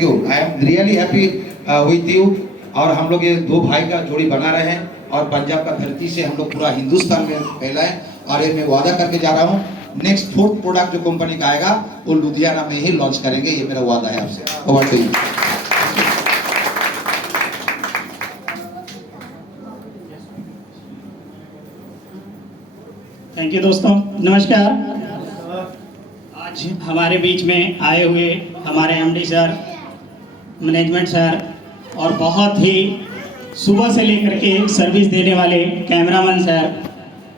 Thank you, I am really happy with you. और हम लोग ये दो भाई का जोड़ी बना रहे हैं और पंजाब का धरती से हम लोग पूरा हिंदुस्तान में फैलाएं। और ये मैं वादा करके जा रहा हूँ, नेक्स्ट 4th प्रोडक्ट जो कंपनी का आएगा वो लुधियाना में ही लॉन्च करेंगे, ये मेरा वादा है आपसे। Over to you. Thank you दोस्तों, नमस्कार। आज हमारे बीच में आए हुए हमारे एमडी सर, मैनेजमेंट सर और बहुत ही सुबह से लेकर के सर्विस देने वाले कैमरामैन सर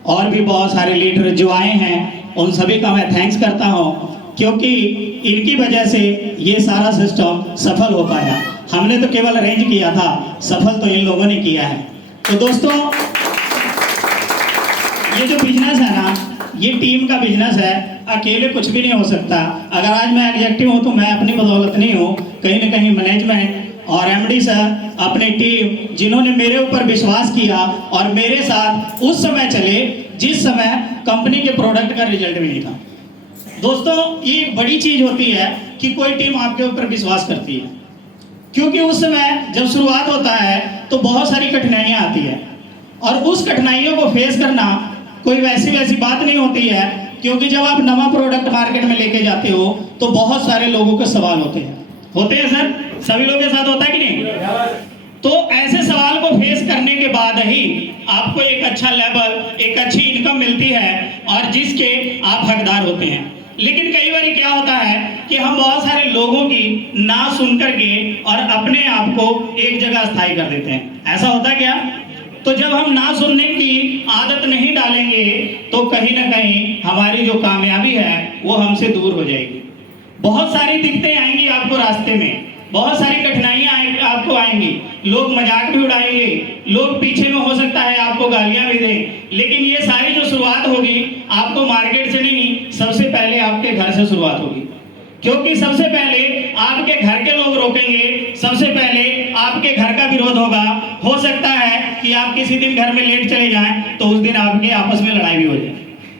और भी बहुत सारे लीडर जो आए हैं, उन सभी का मैं थैंक्स करता हूं, क्योंकि इनकी वजह से ये सारा सिस्टम सफल हो पाया। हमने तो केवल अरेंज किया था, सफल तो इन लोगों ने किया है। तो दोस्तों, ये जो बिजनेस है ना, ये टीम का बिजनेस है, अकेले कुछ भी नहीं हो सकता। अगर आज मैं एग्जेक्टिव हूँ तो मैं अपनी बदौलत नहीं हूँ, कहीं ना कहीं मैनेजमेंट और एमडी सर, अपनी टीम जिन्होंने मेरे ऊपर विश्वास किया और मेरे साथ उस समय चले जिस समय कंपनी के प्रोडक्ट का रिजल्ट भी नहीं था। दोस्तों, ये एक बड़ी चीज होती है कि कोई टीम आपके ऊपर विश्वास करती है, क्योंकि उस समय जब शुरुआत होता है तो बहुत सारी कठिनाइयां आती है और उस कठिनाइयों को फेस करना कोई वैसी बात नहीं होती है, क्योंकि जब आप नवा प्रोडक्ट मार्केट में लेके जाते हो तो बहुत सारे लोगों के सवाल होते हैं सर, सभी लोगों के साथ होता है कि नहीं? तो ऐसे सवाल को फेस करने के बाद ही आपको एक अच्छा लेवल, एक अच्छी इनकम मिलती है और जिसके आप हकदार होते हैं। लेकिन कई बार क्या होता है कि हम बहुत सारे लोगों की ना सुन करके और अपने आप को एक जगह स्थायी कर देते हैं। ऐसा होता है क्या? तो जब हम ना सुनने की आदत नहीं डालेंगे तो कहीं ना कहीं हमारी जो कामयाबी है वो हमसे दूर हो जाएगी। बहुत सारी दिक्कतें आएंगी आपको रास्ते में, बहुत सारी कठिनाइयां आपको आएंगी, लोग मजाक भी उड़ाएंगे, लोग पीछे में हो सकता है आपको गालियां भी दें, लेकिन ये सारी जो शुरुआत होगी आपको मार्केट से नहीं, सबसे पहले आपके घर से शुरुआत होगी। क्योंकि सबसे पहले आपके घर के लोग रोकेंगे, सबसे पहले आपके घर का विरोध होगा। हो सकता है कि आप किसी दिन घर में लेट चले जाएं तो उस दिन आपके आपस में लड़ाई भी हो जाए।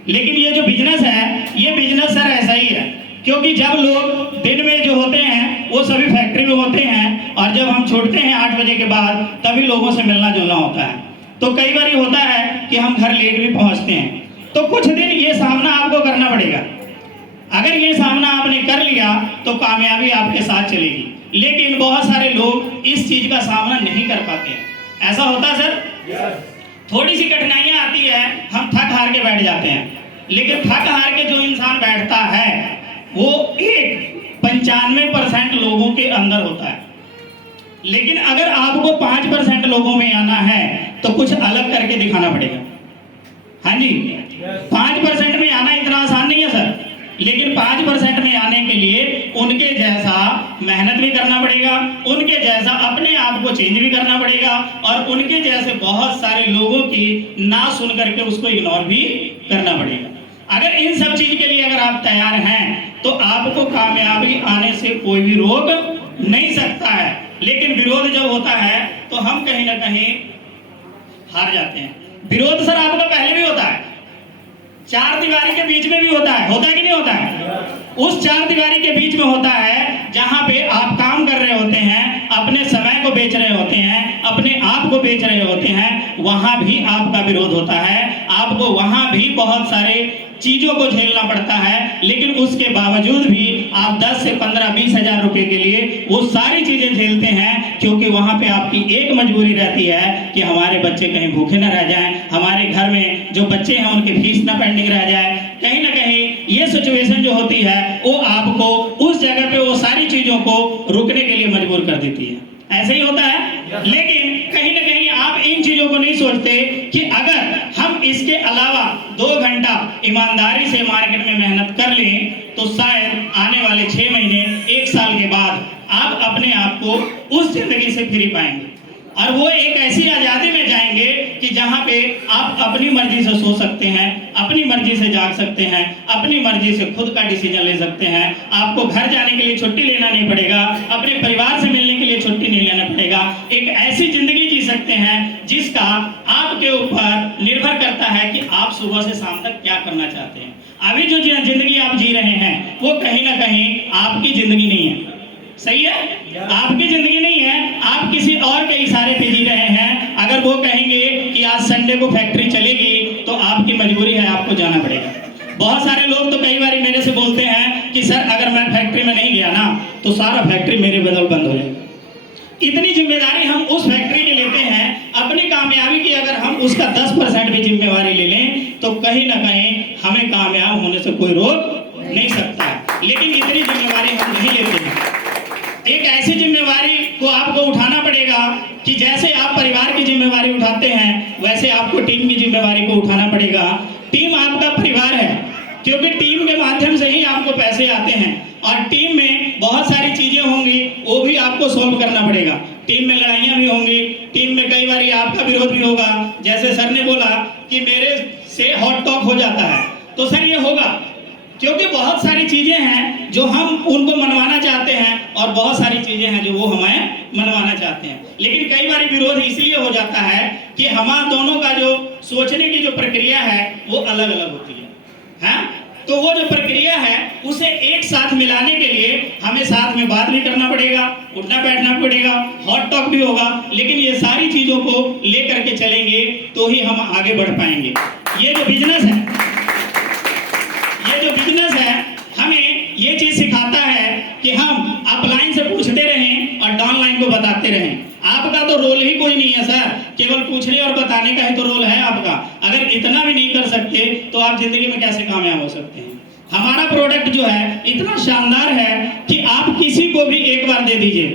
लेकिन ये जो बिजनेस है, ये बिजनेस सर ऐसा ही है, क्योंकि जब लोग दिन में जो होते हैं वो सभी फैक्ट्री में होते हैं और जब हम छोड़ते हैं 8 बजे के बाद तभी लोगों से मिलना जुलना होता है। तो कई बार होता है कि हम घर लेट भी पहुंचते हैं। तो कुछ दिन ये सामना आपको करना पड़ेगा। अगर ये सामना आपने कर लिया तो कामयाबी आपके साथ चलेगी। लेकिन बहुत सारे लोग इस चीज का सामना नहीं कर पाते हैं। ऐसा होता है सर? थोड़ी सी कठिनाइयां आती है, हम थक हार के बैठ जाते हैं। लेकिन थक हार के जो इंसान बैठता है वो एक 95% लोगों के अंदर होता है। लेकिन अगर आपको 5% लोगों में आना है तो कुछ अलग करके दिखाना पड़ेगा। हाँ जी, 5% में आना इतना आसान नहीं है सर, लेकिन 5% में आने के लिए उनके जैसा मेहनत भी करना पड़ेगा, उनके जैसा अपने आप को चेंज भी करना पड़ेगा और उनके जैसे बहुत सारे लोगों की ना सुन करके उसको इग्नोर भी करना पड़ेगा। अगर इन सब चीज के लिए अगर आप तैयार हैं तो आपको कामयाबी आने से कोई भी रोक नहीं सकता है। लेकिन विरोध जब होता है तो हम कहीं ना कहीं हार जाते हैं। विरोध सर आपका पहले भी होता है, 4 दीवारी के बीच में भी होता है कि नहीं होता है? उस 4 दीवारी के बीच में होता है जहां पे आप काम कर रहे होते हैं, अपने समय को बेच रहे होते हैं, अपने आप को बेच रहे होते हैं, वहां भी आपका विरोध होता है। आपको वहां भी बहुत सारे चीजों को झेलना पड़ता है। लेकिन उसके बावजूद भी आप 10 से 15-20 हजार रुपए के लिए वो सारी चीजें झेलते हैं, क्योंकि वहां पे आपकी एक मजबूरी रहती है कि हमारे बच्चे कहीं भूखे न रह जाएं, हमारे घर में जो बच्चे हैं उनकी फीस ना पेंडिंग रह जाए। कहीं ना कहीं ये सिचुएशन जो होती है वो आपको उस जगह पे वो सारी चीजों को रुकने के लिए मजबूर कर देती है। ऐसे ही होता है। लेकिन कहीं ना कहीं आप इन चीजों को नहीं सोचते कि अगर हम इसके अलावा 2 घंटा ईमानदारी से मार्केट में मेहनत कर लें तो शायद आने वाले 6 महीने 1 साल के बाद आप अपने आप को उस जिंदगी से फ्री पाएंगे और वो एक ऐसी आजादी में जाएंगे कि जहां पे आप अपनी मर्जी से सो सकते हैं, अपनी मर्जी से जाग सकते हैं, अपनी मर्जी से खुद का डिसीजन ले सकते हैं। आपको घर जाने के लिए छुट्टी लेना नहीं पड़ेगा, अपने परिवार से मिलने के लिए छुट्टी नहीं लेना पड़ेगा। एक ऐसी जिंदगी जी सकते हैं जिसका आपके ऊपर निर्भर करता है कि आप सुबह से शाम तक क्या करना चाहते हैं। अभी जो जिंदगी आप जी रहे हैं वो कहीं ना कहीं आपकी जिंदगी नहीं है। सही है? आपकी जिंदगी नहीं है, आप किसी और के इशारे पे जी रहे हैं। अगर वो कहेंगे कि आज संडे को फैक्ट्री चलेगी तो आपकी मजबूरी है, आपको जाना पड़ेगा। बहुत सारे लोग तो कई बार मेरे से बोलते हैं कि सर अगर मैं फैक्ट्री में नहीं गया ना तो सारा फैक्ट्री मेरे बदल बंद हो जाएगा। इतनी जिम्मेदारी हम उस फैक्ट्री की लेते हैं, अपनी कामयाबी की अगर हम उसका 10% भी जिम्मेवारी ले लें तो कहीं ना कहीं हमें कामयाब होने से कोई रोक नहीं सकता है। लेकिन इतनी जिम्मेवारी हम नहीं लेते हैं। एक ऐसी जिम्मेवारी को आपको उठाना पड़ेगा कि जैसे आप परिवार की जिम्मेवारी उठाते हैं वैसे आपको टीम की जिम्मेवारी को उठाना पड़ेगा। टीम आपका परिवार है, क्योंकि टीम के माध्यम से ही आपको पैसे आते हैं और टीम में बहुत सारी चीजें होंगी, वो भी आपको सॉल्व करना पड़ेगा। टीम में लड़ाइयाँ भी होंगी, टीम में कई बार आपका विरोध भी होगा। जैसे सर ने बोला कि मेरे से हॉट टॉक हो जाता है, तो सर ये होगा क्योंकि बहुत सारी चीजें हैं जो हम उनको मनवाना चाहते हैं और बहुत सारी चीजें हैं जो वो हमें मनवाना चाहते हैं। लेकिन कई बार विरोध इसलिए हो जाता है कि हमारा दोनों का जो सोचने की जो प्रक्रिया है वो अलग अलग होती है, हाँ? तो वो जो प्रक्रिया है उसे एक साथ मिलाने के लिए हमें साथ में बात भी करना पड़ेगा, उठना बैठना पड़ेगा, हॉट टॉक भी होगा। लेकिन ये सारी चीजों को लेकर के चलेंगे तो ही हम आगे बढ़ पाएंगे। ये जो बिजनेस है हमें ये चीज सिखाता है कि हम अपलाइन से पूछते रहें और डाउनलाइन को बताते रहें। आपका तो रोल ही कोई नहीं है सर, केवल पूछने और बताने का ही तो रोल है आपका। अगर इतना भी नहीं कर सकते तो आप जिंदगी में कैसे कामयाब हो सकते हैं? हमारा प्रोडक्ट जो है इतना शानदार है कि आप किसी को भी एक बार दे दीजिए,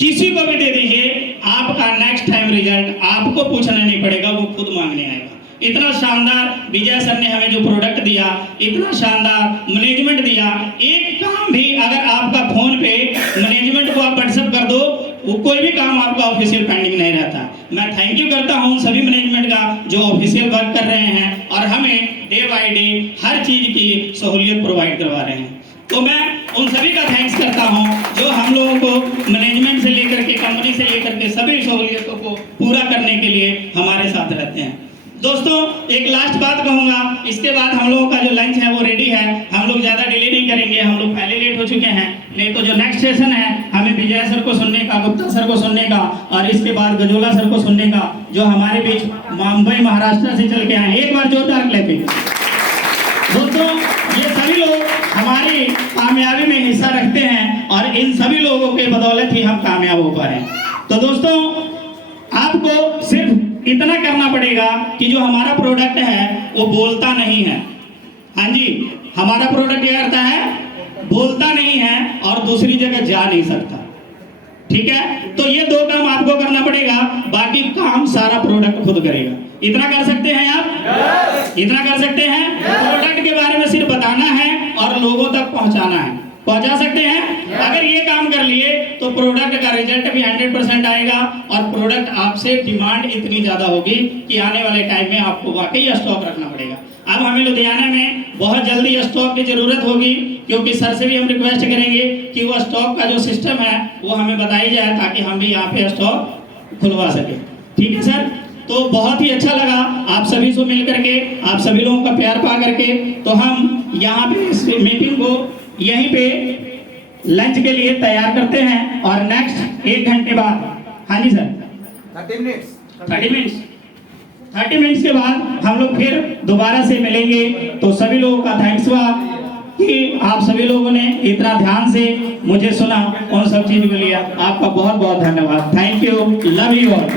किसी को भी दे दीजिए, आपका नेक्स्ट टाइम रिजल्ट आपको पूछना नहीं पड़ेगा, वो खुद मांगने आएगा। इतना शानदार विजय सर ने हमें जो प्रोडक्ट दिया, इतना शानदार मैनेजमेंट दिया। एक काम भी अगर आपका फोन पे मैनेजमेंट को आप व्हाट्सएप कर दो, वो कोई भी काम आपका ऑफिशियल पेंडिंग नहीं रहता। मैं थैंक यू करता हूं सभी मैनेजमेंट का जो ऑफिशियल वर्क कर रहे हैं और हमें डे बाय डे हर चीज की सहूलियत प्रोवाइड करवा रहे हैं। तो मैं उन सभी का थैंक्स करता हूं जो हम लोगों को मैनेजमेंट से लेकर के कंपनी से लेकर के सभी सहूलियतों को पूरा करने के लिए हमारे साथ रहते हैं। दोस्तों एक लास्ट बात कहूंगा, इसके बाद हम लोगों का जो लंच है वो रेडी है। हम लोग ज़्यादा डिले नहीं करेंगे, हम लोग पहले लेट हो चुके हैं। नहीं तो जो नेक्स्ट सेशन है हमें विजय सर को सुनने का, गुप्ता सर को सुनने का और इसके बाद गजोला सर को सुनने का, जो हमारे बीच मुंबई महाराष्ट्र से चल के आए। एक बार जोरदार क्लैपिंग। दोस्तों ये सभी लोग हमारी कामयाबी में हिस्सा रखते हैं और इन सभी लोगों के बदौलत ही हम कामयाब हो पा रहे हैं। तो दोस्तों आपको सिर्फ इतना करना पड़ेगा कि जो हमारा प्रोडक्ट है वो बोलता नहीं है। हाँ जी, हमारा प्रोडक्ट क्या करता है? बोलता नहीं है और दूसरी जगह जा नहीं सकता। ठीक है, तो ये दो काम आपको करना पड़ेगा, बाकी काम सारा प्रोडक्ट खुद करेगा। इतना कर सकते हैं आप? इतना कर सकते हैं? प्रोडक्ट के बारे में सिर्फ बताना है और लोगों तक पहुंचाना है। पहुंचा सकते हैं? अगर ये काम कर लिए तो प्रोडक्ट का रिजल्ट भी 100% आएगा और प्रोडक्ट आपसे डिमांड इतनी ज्यादा होगी कि आने वाले टाइम में आपको वाकई स्टॉक रखना पड़ेगा। अब हमें लुधियाना में बहुत जल्दी स्टॉक की जरूरत होगी, क्योंकि सर से भी हम रिक्वेस्ट करेंगे कि वो स्टॉक का जो सिस्टम है वो हमें बताई जाए ताकि हम भी यहाँ पे स्टॉक खुलवा सके। ठीक है सर, तो बहुत ही अच्छा लगा आप सभी से मिल करके, आप सभी लोगों का प्यार पा करके। तो हम यहाँ पे इस मीटिंग को यहीं पे लंच के लिए तैयार करते हैं और नेक्स्ट 1 घंटे बाद, हाँ जी सर 30 मिनट्स के बाद हम लोग फिर दोबारा से मिलेंगे। तो सभी लोगों का थैंक्स हुआ कि आप सभी लोगों ने इतना ध्यान से मुझे सुना, उन सब चीजों के लिए आपका बहुत बहुत धन्यवाद। Thank you, love you all.